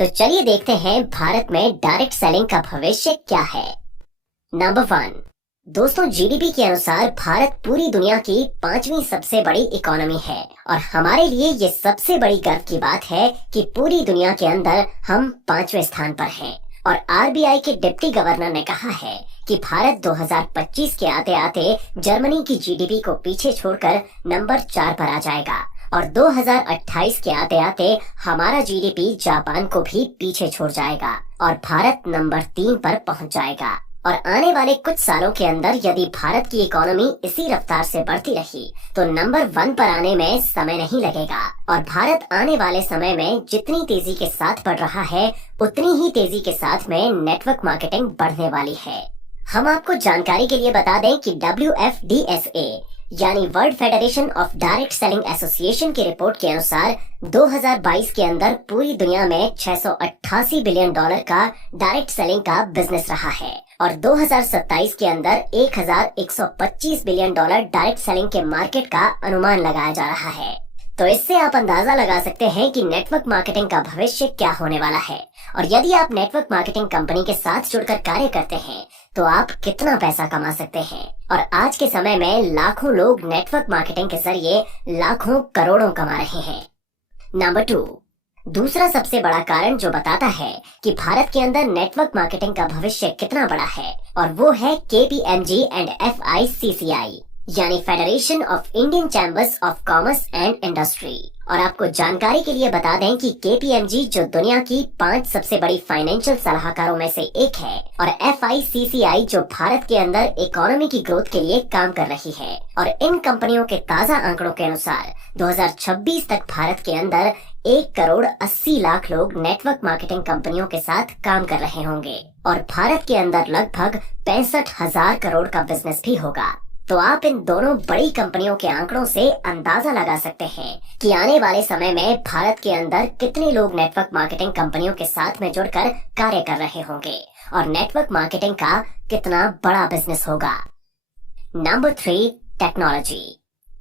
तो चलिए देखते हैं भारत में डायरेक्ट सेलिंग का भविष्य क्या है। नंबर 1, दोस्तों जीडीपी के अनुसार भारत पूरी दुनिया की 5वीं सबसे बड़ी इकोनॉमी है और हमारे लिए ये सबसे बड़ी गर्व की बात है कि पूरी दुनिया के अंदर हम 5वें स्थान पर हैं। और आरबीआई के डिप्टी गवर्नर ने कहा है कि भारत 2025 के आते आते जर्मनी की जीडीपी को पीछे छोड़कर नंबर 4 पर आ जाएगा और 2028 के आते आते हमारा जीडीपी जापान को भी पीछे छोड़ जाएगा और भारत नंबर 3 पर पहुंच जाएगा। और आने वाले कुछ सालों के अंदर यदि भारत की इकोनॉमी इसी रफ्तार से बढ़ती रही तो नंबर 1 पर आने में समय नहीं लगेगा। और भारत आने वाले समय में जितनी तेजी के साथ बढ़ रहा है उतनी ही तेजी के साथ में नेटवर्क मार्केटिंग बढ़ने वाली है। हम आपको जानकारी के लिए बता दें कि WFDSA यानी world federation of direct selling association की रिपोर्ट के अनुसार 2022 के अंदर पूरी दुनिया में $688 बिलियन का डायरेक्ट सेलिंग का बिजनेस रहा है और 2027 के अंदर $1125 बिलियन डायरेक्ट सेलिंग के मार्केट का अनुमान लगाया जा रहा है। तो इससे आप अंदाजा लगा सकते हैं कि नेटवर्क मार्केटिंग का भविष्य क्या होने वाला है। और यदि आप नेटवर्क मार्केटिंग कंपनी के साथ जुड़कर कार्य करते हैं तो आप कितना पैसा कमा सकते हैं। और आज के समय में लाखों लोग नेटवर्क मार्केटिंग के जरिए लाखों करोड़ों कमा रहे हैं। नंबर 2, दूसरा सबसे बड़ा कारण जो बताता है कि भारत के अंदर नेटवर्क मार्केटिंग का भविष्य कितना बड़ा है और वो है KPMG एंड FICCI यानी federation of Indian chambers of commerce and industry. और आपको जानकारी के लिए बता दें कि KPMG जो दुनिया की 5 सबसे बड़ी फाइनेंशियल सलाहकारों में से एक है और FICCI जो भारत के अंदर इकोनॉमी की ग्रोथ के लिए काम कर रही है। और इन कंपनियों के ताज़ा आंकड़ों के अनुसार 2026 तक भारत के अंदर 1,80,00,000 लोग नेटवर्क मार्केटिंग कंपनियों के साथ काम कर रहे होंगे और भारत के अंदर लगभग 65,000 करोड़ का बिजनेस भी होगा। तो आप इन दोनों बड़ी कंपनियों के आंकड़ों से अंदाजा लगा सकते हैं कि आने वाले समय में भारत के अंदर कितने लोग नेटवर्क मार्केटिंग कंपनियों के साथ में जुड़कर कार्य कर रहे होंगे और नेटवर्क मार्केटिंग का कितना बड़ा बिजनेस होगा। Number 3, technology.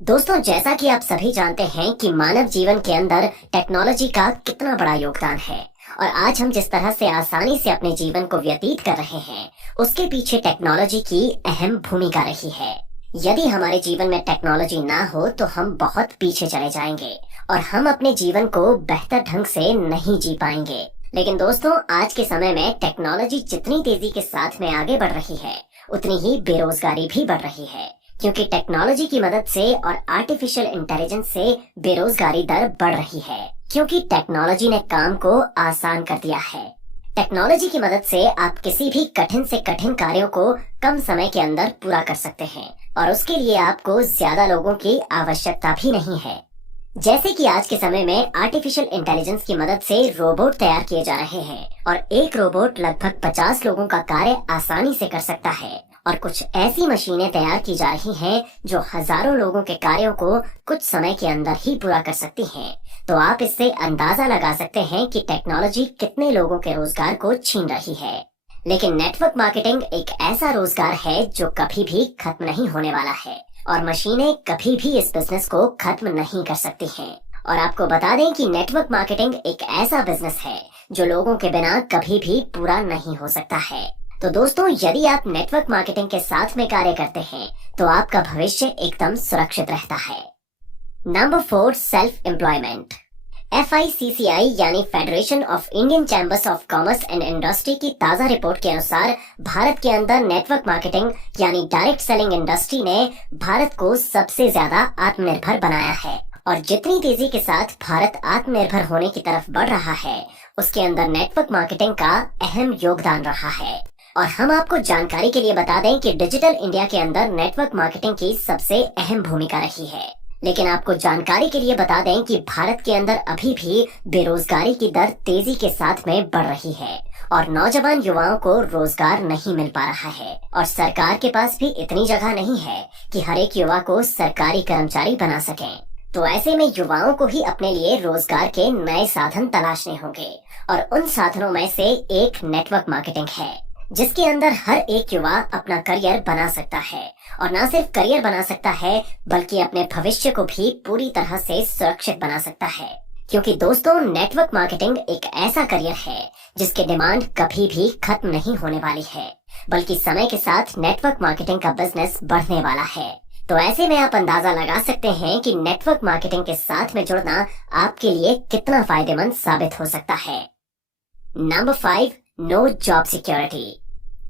दोस्तों जैसा कि आप सभी जानते हैं कि मानव जीवन के अंदर टेक्नोलॉजी का कितना बड़ा योगदान है और आज हम जिस तरह से आसानी से अपने जीवन को व्यतीत कर रहे हैं उसके पीछे टेक्नोलॉजी की अहम भूमिका रही है। यदि हमारे जीवन में टेक्नोलॉजी ना हो तो हम बहुत पीछे चले जाएंगे और हम अपने जीवन को बेहतर ढंग से नहीं जी पाएंगे। लेकिन दोस्तों आज के समय में टेक्नोलॉजी जितनी तेजी के साथ में आगे बढ़ रही है उतनी ही बेरोजगारी भी बढ़ रही है क्योंकि टेक्नोलॉजी की मदद से और आर्टिफिशियल इंटेलिजेंस से बेरोजगारी दर बढ़ रही है क्योंकि टेक्नोलॉजी ने काम को आसान कर दिया है। टेक्नोलॉजी की मदद से आप किसी भी कठिन से कठिन कार्यों को कम समय के अंदर पूरा कर सकते हैं और उसके लिए आपको ज्यादा लोगों की आवश्यकता भी नहीं है। जैसे कि आज के समय में आर्टिफिशियल इंटेलिजेंस की मदद से रोबोट तैयार किए जा रहे हैं और एक रोबोट लगभग 50 लोगों का कार्य आसानी से कर सकता है और कुछ ऐसी मशीनें तैयार की जा रही हैं जो हजारों लोगों के कार्यों को कुछ समय के अंदर ही पूरा कर सकती हैं। तो आप इससे अंदाजा लगा सकते हैं कि टेक्नोलॉजी कितने लोगों के रोजगार को छीन रही है। लेकिन नेटवर्क मार्केटिंग एक ऐसा रोजगार है जो कभी भी खत्म नहीं होने वाला है और मशीनें कभी भी इस बिजनेस को खत्म नहीं कर सकती हैं। और आपको बता दें कि नेटवर्क मार्केटिंग एक ऐसा बिजनेस है जो लोगों के बिना कभी भी पूरा नहीं हो सकता है। तो दोस्तों यदि आप नेटवर्क मार्केटिंग के साथ में कार्य करते हैं तो आपका भविष्य एकदम सुरक्षित रहता है। Number 4, self employment. FICCI यानी federation of Indian chambers of commerce and industry की ताज़ा रिपोर्ट के अनुसार भारत के अंदर नेटवर्क मार्केटिंग यानी डायरेक्ट सेलिंग इंडस्ट्री ने भारत को सबसे ज्यादा आत्मनिर्भर बनाया है। और जितनी तेजी के साथ भारत आत्मनिर्भर होने की तरफ बढ़ रहा है उसके अंदर नेटवर्क मार्केटिंग का अहम योगदान रहा है। और हम आपको जानकारी के लिए बता दें कि डिजिटल इंडिया के अंदर नेटवर्क मार्केटिंग की सबसे अहम भूमिका रही है। लेकिन आपको जानकारी के लिए बता दें कि भारत के अंदर अभी भी बेरोजगारी की दर तेजी के साथ में बढ़ रही है और नौजवान युवाओं को रोजगार नहीं मिल पा रहा है और सरकार के पास भी इतनी जगह नहीं है कि हर एक युवा को सरकारी कर्मचारी बना सके। तो ऐसे में युवाओं को ही अपने लिए रोजगार के नए साधन तलाशने होंगे और उन साधनों में से एक नेटवर्क मार्केटिंग है जिसके अंदर हर एक युवा अपना करियर बना सकता है और न सिर्फ करियर बना सकता है बल्कि अपने भविष्य को भी पूरी तरह से सुरक्षित बना सकता है क्योंकि दोस्तों नेटवर्क मार्केटिंग एक ऐसा करियर है जिसकी डिमांड कभी भी खत्म नहीं होने वाली है, बल्कि समय के साथ नेटवर्क मार्केटिंग का बिजनेस बढ़ने वाला है। तो ऐसे में आप अंदाजा लगा सकते हैं कि नेटवर्क मार्केटिंग के साथ में जुड़ना आपके लिए कितना फायदेमंद साबित हो सकता है। Number 5, no job security.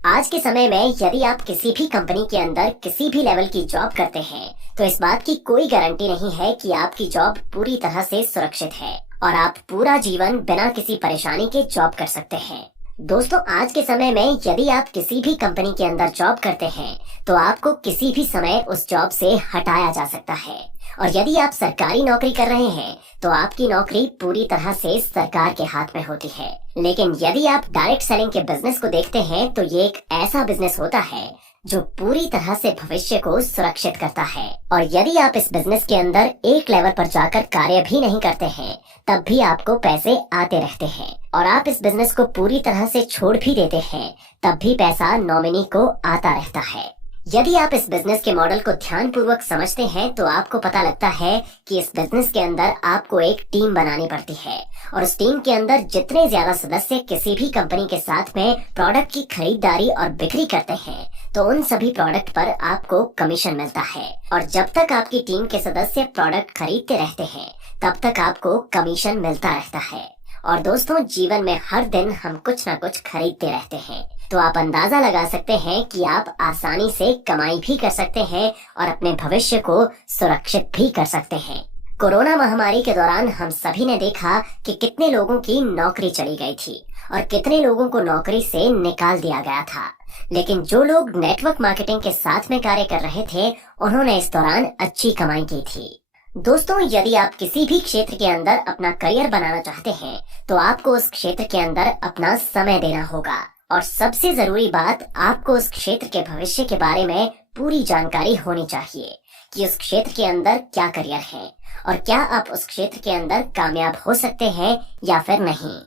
आज के समय में यदि आप किसी भी कंपनी के अंदर किसी भी लेवल की जॉब करते हैं तो इस बात की कोई गारंटी नहीं है कि आपकी जॉब पूरी तरह से सुरक्षित है और आप पूरा जीवन बिना किसी परेशानी के जॉब कर सकते हैं। दोस्तों आज के समय में यदि आप किसी भी कंपनी के अंदर जॉब करते हैं तो आपको किसी भी समय उस जॉब से हटाया जा सकता है, और यदि आप सरकारी नौकरी कर रहे हैं तो आपकी नौकरी पूरी तरह से सरकार के हाथ में होती है। लेकिन यदि आप डायरेक्ट सेलिंग के बिजनेस को देखते हैं तो ये एक ऐसा बिजनेस होता है जो पूरी तरह से भविष्य को सुरक्षित करता है, और यदि आप इस बिजनेस के अंदर एक लेवल पर जाकर कार्य भी नहीं करते हैं तब भी आपको पैसे आते रहते हैं, और आप इस बिजनेस को पूरी तरह से छोड़ भी देते हैं तब भी पैसा नॉमिनी को आता रहता है। यदि आप इस बिजनेस के मॉडल को ध्यान पूर्वक समझते हैं तो आपको पता लगता है कि इस बिजनेस के अंदर आपको एक टीम बनानी पड़ती है, और उस टीम के अंदर जितने ज्यादा सदस्य किसी भी कंपनी के साथ में प्रोडक्ट की खरीदारी और बिक्री करते हैं तो उन सभी प्रोडक्ट पर आपको कमीशन मिलता है, और जब तक आपकी टीम के सदस्य प्रोडक्ट खरीदते रहते हैं तब तक आपको कमीशन मिलता रहता है। और दोस्तों जीवन में हर दिन हम कुछ ना कुछ खरीदते रहते हैं, तो आप अंदाजा लगा सकते हैं कि आप आसानी से कमाई भी कर सकते हैं और अपने भविष्य को सुरक्षित भी कर सकते हैं। कोरोना महामारी के दौरान हम सभी ने देखा कि कितने लोगों की नौकरी चली गई थी और कितने लोगों को नौकरी से निकाल दिया गया था, लेकिन जो लोग नेटवर्क मार्केटिंग के साथ में कार्य कर रहे थे उन्होंने इस दौरान अच्छी कमाई की थी। दोस्तों यदि आप किसी भी क्षेत्र के अंदर अपना करियर बनाना चाहते हैं तो आपको उस क्षेत्र के अंदर अपना समय देना होगा, और सबसे जरूरी बात आपको उस क्षेत्र के भविष्य के बारे में पूरी जानकारी होनी चाहिए कि उस क्षेत्र के अंदर क्या करियर है और क्या आप उस क्षेत्र के अंदर कामयाब हो सकते हैं या फिर नहीं।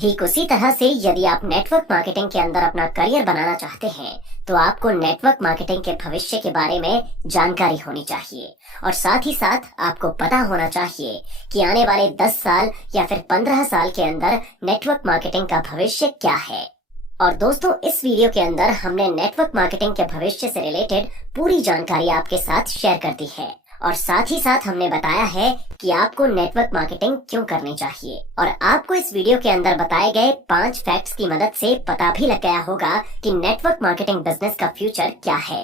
ठीक उसी तरह से यदि आप नेटवर्क मार्केटिंग के अंदर अपना करियर बनाना चाहते हैं तो आपको नेटवर्क मार्केटिंग के भविष्य के बारे में जानकारी होनी चाहिए, और साथ ही साथ आपको पता होना चाहिए कि आने वाले 10 साल या फिर 15 साल के अंदर नेटवर्क मार्केटिंग का भविष्य क्या है। और दोस्तों इस वीडियो के अंदर हमने नेटवर्क मार्केटिंग के भविष्य से रिलेटेड पूरी जानकारी आपके साथ शेयर कर दी है, और साथ ही साथ हमने बताया है कि आपको नेटवर्क मार्केटिंग क्यों करनी चाहिए, और आपको इस वीडियो के अंदर बताए गए 5 फैक्ट्स की मदद से पता भी लग गया होगा कि नेटवर्क मार्केटिंग बिजनेस का फ्यूचर क्या है।